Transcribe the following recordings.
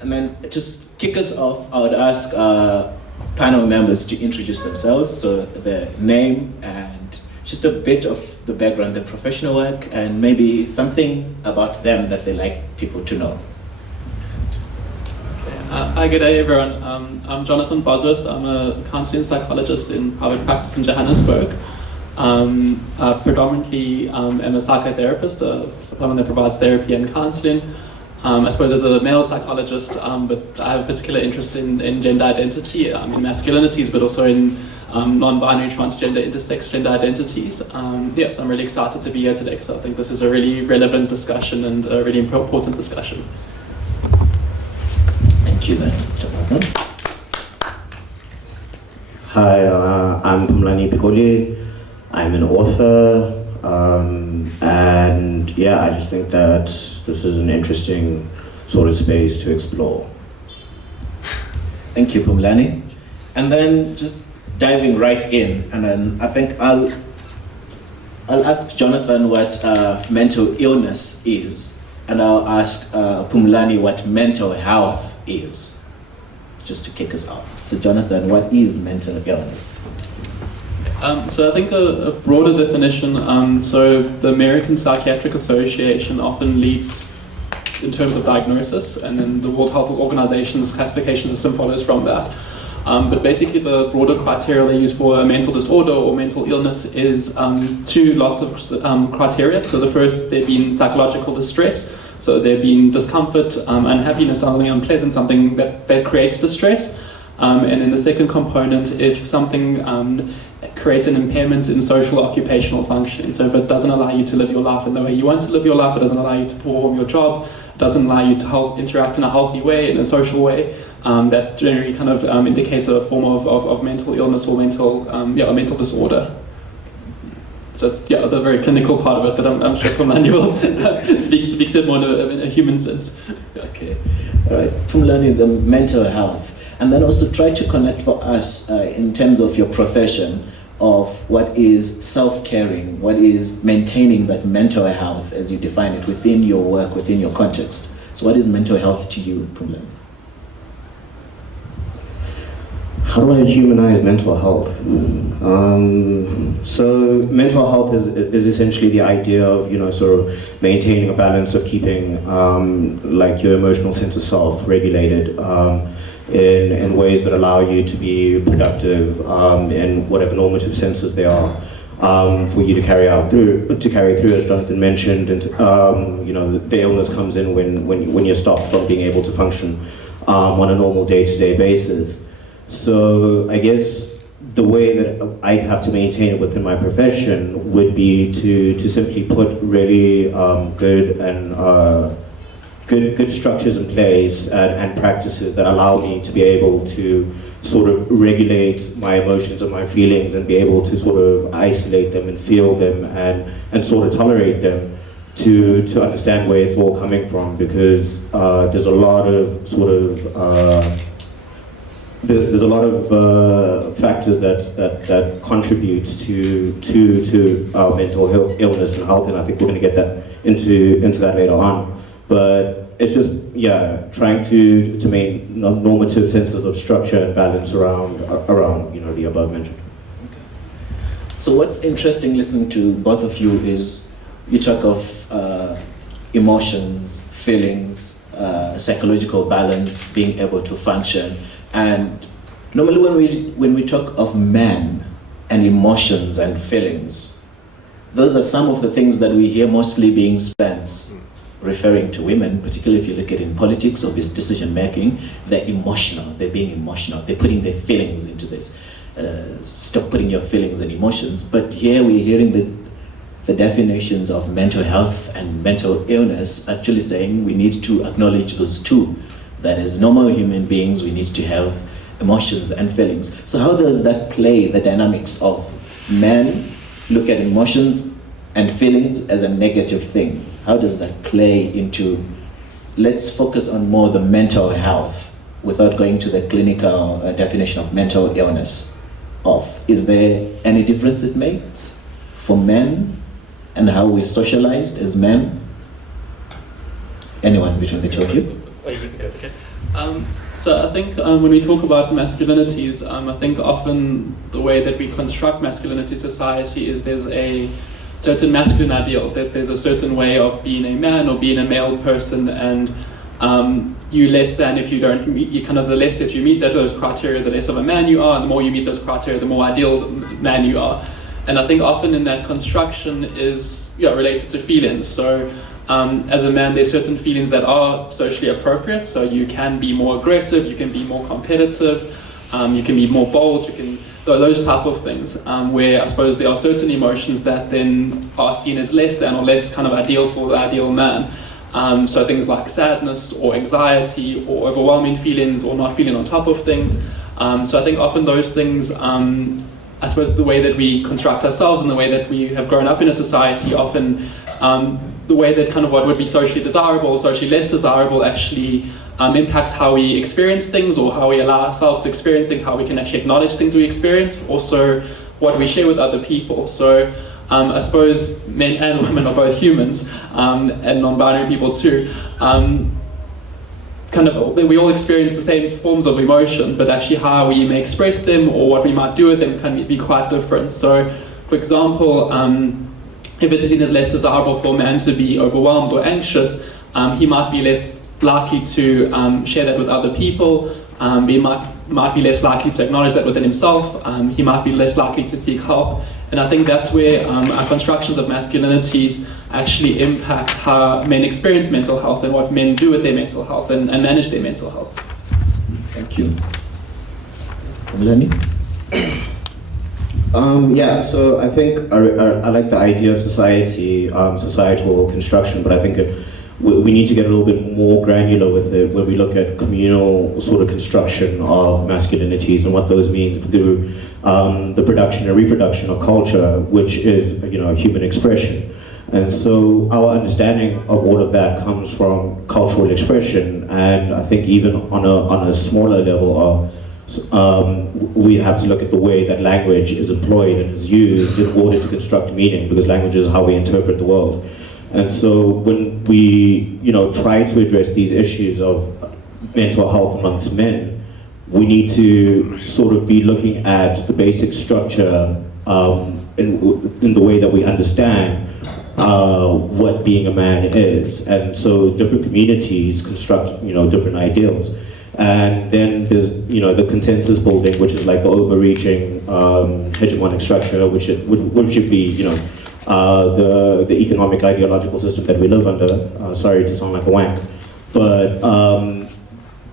And then just kick us off, I would ask panel members to introduce themselves, so their name and just a bit of the background, their professional work, and maybe something about them that they like people to know. Hi, good day everyone. I'm Jonathan Bosworth. I'm a counseling psychologist in private practice in Johannesburg. I predominantly am a psychotherapist, someone that provides therapy and counseling. I suppose as a male psychologist, but I have a particular interest in gender identity, in masculinities, but also in non-binary, transgender, intersex gender identities. Yes, I'm really excited to be here today because I think this is a really relevant discussion and a really important discussion. Thank you then, Jonathan. Hi, I'm Phumlani Pikoli. I'm an author, and yeah, I just think that this is an interesting sort of space to explore. Thank you, Phumlani. And then just diving right in, and then I think I'll ask Jonathan what mental illness is, and I'll ask Phumlani what mental health is, just to kick us off. So Jonathan, what is mental illness? So I think a broader definition, so the American Psychiatric Association often leads in terms of diagnosis, and then the World Health Organization's classification system follows from that. But basically the broader criteria they use for a mental disorder or mental illness is two lots of criteria. So the first, there being psychological distress. So there being discomfort, unhappiness, something unpleasant, something that creates distress. And then the second component, if something creates an impairment in social occupational functioning. So if it doesn't allow you to live your life in the way you want to live your life, it doesn't allow you to perform your job, it doesn't allow you to interact in a healthy way, in a social way, that generally kind of indicates a form of mental illness or a mental disorder. So it's the very clinical part of it that I'm sure Phumlani will speak to it more in a human sense. Okay, all right, Phumlani, the mental health. And then also try to connect for us in terms of your profession of what is self-caring, what is maintaining that mental health as you define it within your work, within your context. So what is mental health to you, Phumlani? How do I humanize mental health? So mental health is essentially the idea of, sort of maintaining a balance of keeping like your emotional sense of self regulated in ways that allow you to be productive in whatever normative senses they are, for you to carry through, as Jonathan mentioned, and the illness comes in when you're stopped from being able to function on a normal day-to-day basis. So I guess the way that I have to maintain it within my profession would be to simply put really good and good structures in place and practices that allow me to be able to sort of regulate my emotions and my feelings and be able to sort of isolate them and feel them and sort of tolerate them to understand where it's all coming from, because there's a lot of sort of there's a lot of factors that contribute to our mental illness and health, and I think we're going to get that into that later on. But it's just trying to make normative senses of structure and balance around the above mentioned. Okay. So what's interesting listening to both of you is you talk of emotions, feelings, psychological balance, being able to function. And normally when we talk of men and emotions and feelings, those are some of the things that we hear mostly being spent referring to women, particularly if you look at in politics or decision making. They're emotional, they're being emotional, they're putting their feelings into this. Stop putting your feelings and emotions. But here we're hearing the definitions of mental health and mental illness actually saying we need to acknowledge those two. That as normal human beings, we need to have emotions and feelings. So how does that play the dynamics of men look at emotions and feelings as a negative thing? How does that play into, let's focus on more the mental health without going to the clinical definition of mental illness is there any difference it makes for men and how we're socialized as men? Anyone between the two of you? Oh, you can go, okay. So I think when we talk about masculinities, I think often the way that we construct masculinity society is there's a certain masculine ideal, that there's a certain way of being a man or being a male person, and you less than if you don't meet, you kind of, the less that you meet those criteria, the less of a man you are, and the more you meet those criteria, the more ideal man you are. And I think often in that construction is related to feelings. So as a man, there's certain feelings that are socially appropriate. So you can be more aggressive, you can be more competitive, you can be more bold, you can those type of things. Where I suppose there are certain emotions that then are seen as less than or less kind of ideal for the ideal man. So things like sadness or anxiety or overwhelming feelings or not feeling on top of things. So I think often those things, I suppose the way that we construct ourselves and the way that we have grown up in a society, often the way that kind of what would be socially desirable, socially less desirable actually impacts how we experience things or how we allow ourselves to experience things, how we can actually acknowledge things we experience, also what we share with other people. So I suppose men and women are both humans, and non-binary people too. Kind of, we all experience the same forms of emotion, but actually how we may express them or what we might do with them can be quite different. So, for example, if it's seen as less desirable for a man to be overwhelmed or anxious, he might be less likely to share that with other people. He might be less likely to acknowledge that within himself. He might be less likely to seek help. And I think that's where our constructions of masculinities actually impact how men experience mental health and what men do with their mental health and manage their mental health. Thank you. Phumlani? Yeah, so I think I like the idea of societal construction, but I think we need to get a little bit more granular with it when we look at communal sort of construction of masculinities and what those mean through the production and reproduction of culture, which is human expression. And so our understanding of all of that comes from cultural expression, and I think even on a smaller level, we have to look at the way that language is employed and is used in order to construct meaning, because language is how we interpret the world. And so when we try to address these issues of mental health amongst men, we need to sort of be looking at the basic structure in the way that we understand what being a man is. And so different communities construct different ideals. And then there's the consensus building, which is like the overreaching hegemonic structure, which should be the economic ideological system that we live under. Sorry to sound like a wank, but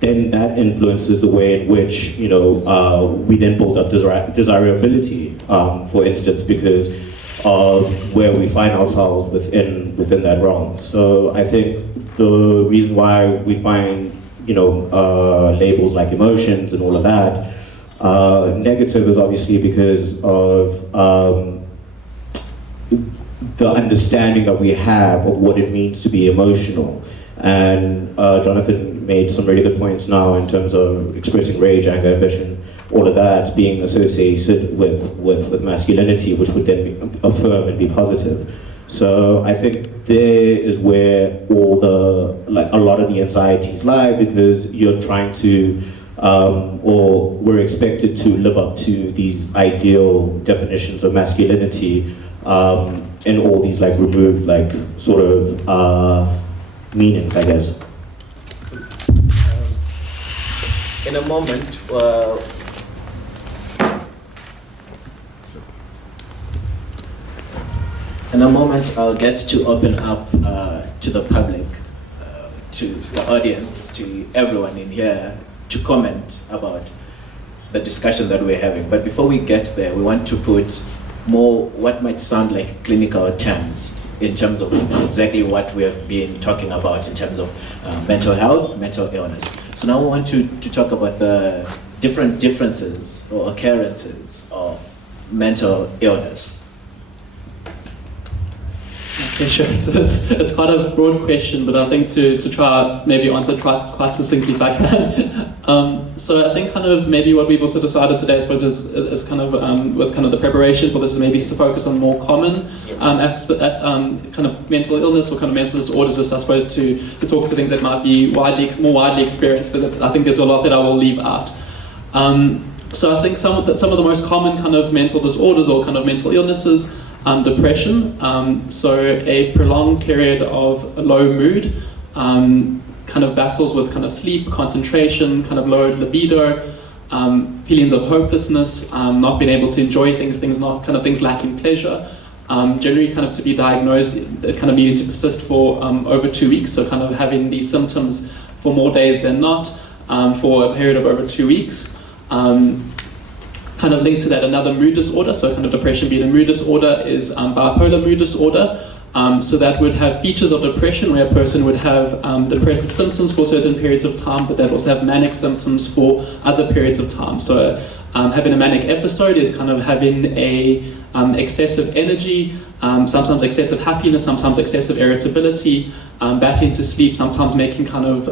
then that influences the way in which we then build up desirability, for instance, because of where we find ourselves within that realm. So I think the reason why we find labels like emotions and all of that negative is obviously because of the understanding that we have of what it means to be emotional. And Jonathan made some really good points now in terms of expressing rage, anger, ambition, all of that being associated with masculinity, which would then affirm and be positive. So I think there is where a lot of the anxieties lie, because you're trying to, or we're expected to live up to these ideal definitions of masculinity, and all these removed sort of meanings, I guess. In a moment, I'll get to open up to the public, to the audience, to everyone in here, to comment about the discussion that we're having. But before we get there, we want to put more what might sound like clinical terms in terms of exactly what we have been talking about in terms of mental health, mental illness. So now we want to talk about the differences or occurrences of mental illness. Okay, sure. It's quite a broad question, but I think to try maybe answer quite succinctly if I can. So I think kind of maybe what we've also decided today, I suppose, is kind of with kind of the preparation for this is maybe to focus on more common kind of mental illness or kind of mental disorders, just I suppose to talk to things that might be more widely experienced, but I think there's a lot that I will leave out. So I think some of the most common kind of mental disorders or kind of mental illnesses. Depression, so a prolonged period of low mood, kind of battles with kind of sleep, concentration, kind of lowered libido, feelings of hopelessness, not being able to enjoy things lacking pleasure, generally kind of to be diagnosed, kind of needing to persist for over 2 weeks, so kind of having these symptoms for more days than not, for a period of over 2 weeks. Kind of linked to that, another mood disorder, so kind of depression being a mood disorder, is bipolar mood disorder. So that would have features of depression where a person would have depressive symptoms for certain periods of time, but they'd also have manic symptoms for other periods of time. So having a manic episode is kind of having a excessive energy, sometimes excessive happiness, sometimes excessive irritability, battling to sleep, sometimes making kind of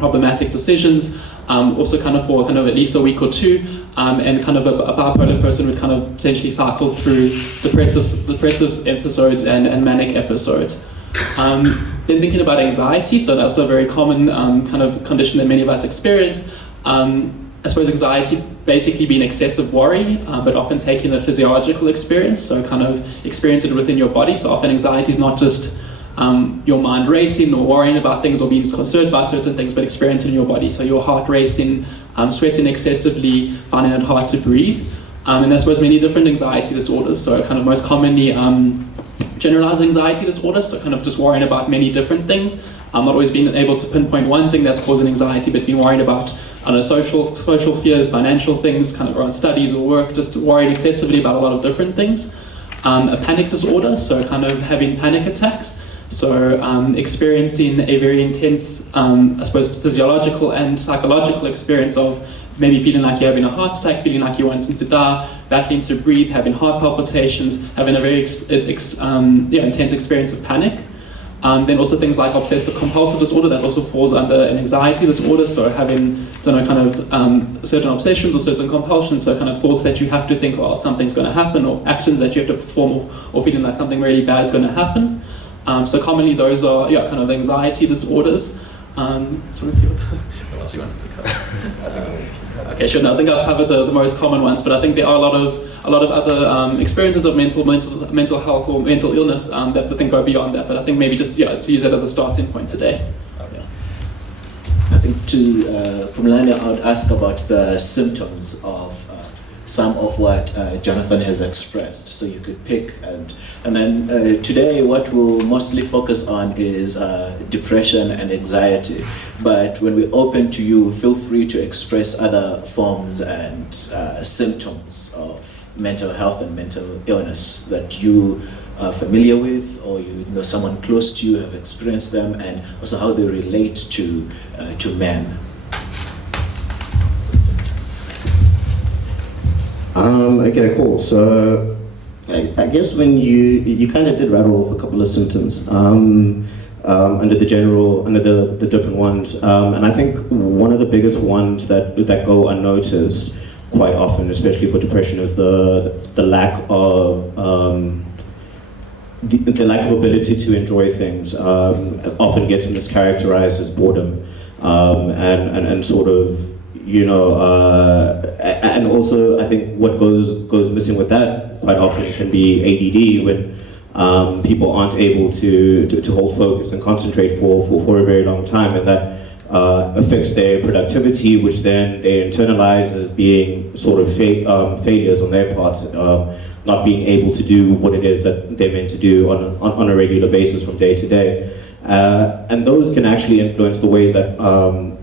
problematic decisions, also kind of for kind of at least a week or two. And kind of a bipolar person would kind of potentially cycle through depressive episodes and manic episodes. Then thinking about anxiety, so that's a very common kind of condition that many of us experience. I suppose anxiety basically being excessive worry, but often taking a physiological experience, so kind of experience it within your body. So often anxiety is not just your mind racing or worrying about things or being concerned about certain things, but experiencing in your body. So your heart racing, sweating excessively, finding it hard to breathe. And I suppose many different anxiety disorders, so kind of most commonly generalized anxiety disorder, so kind of just worrying about many different things, not always being able to pinpoint one thing that's causing anxiety, but being worried about social fears, financial things, kind of around studies or work, just worried excessively about a lot of different things. A panic disorder, so kind of having panic attacks, so experiencing a very intense, I suppose, physiological and psychological experience of maybe feeling like you're having a heart attack, feeling like you're wanting to die, battling to breathe, having heart palpitations, having a very intense experience of panic. Then also things like obsessive compulsive disorder, that also falls under an anxiety disorder, so having certain obsessions or certain compulsions, so kind of thoughts that you have to think, well, something's going to happen, or actions that you have to perform, or feeling like something really bad is going to happen. So commonly those are kind of anxiety disorders. Just want to see what else you wanted to cover. Okay, sure. No, I think I've covered the most common ones, but I think there are a lot of other experiences of mental health or mental illness that I think go beyond that. But I think maybe just to use it as a starting point today. I think to Phumlani, I would ask about the symptoms of some of what Jonathan has expressed. So you could pick, and then today what we'll mostly focus on is depression and anxiety. But when we open to you, feel free to express other forms and symptoms of mental health and mental illness that you are familiar with, or you know someone close to you have experienced them, and also how they relate to men. Okay, cool. So I guess when you kind of did rattle off a couple of symptoms under the different ones, and I think one of the biggest ones that go unnoticed quite often, especially for depression, is the lack of the lack of ability to enjoy things. Often gets mischaracterized as boredom, and sort of, and also I think what goes missing with that quite often can be ADD, when people aren't able to hold focus and concentrate for a very long time, and that affects their productivity, which then they internalize as being sort of failures on their parts, not being able to do what it is that they're meant to do on a regular basis from day to day. And those can actually influence the ways that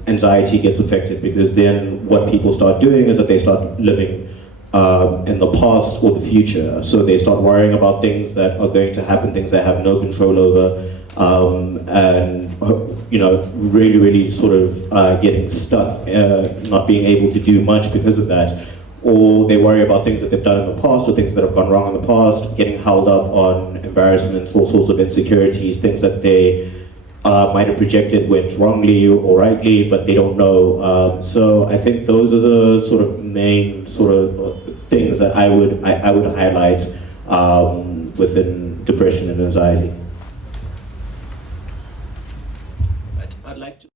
anxiety gets affected, because then what people start doing is that they start living in the past or the future. So they start worrying about things that are going to happen, things they have no control over, and really sort of getting stuck, not being able to do much because of that. or they worry about things that they've done in the past or things that have gone wrong in the past, getting held up on embarrassments, all sorts of insecurities, things that they might have projected went wrongly or rightly, but they don't know. So I think those are the sort of main sort of things that I would highlight within depression and anxiety. I'd like to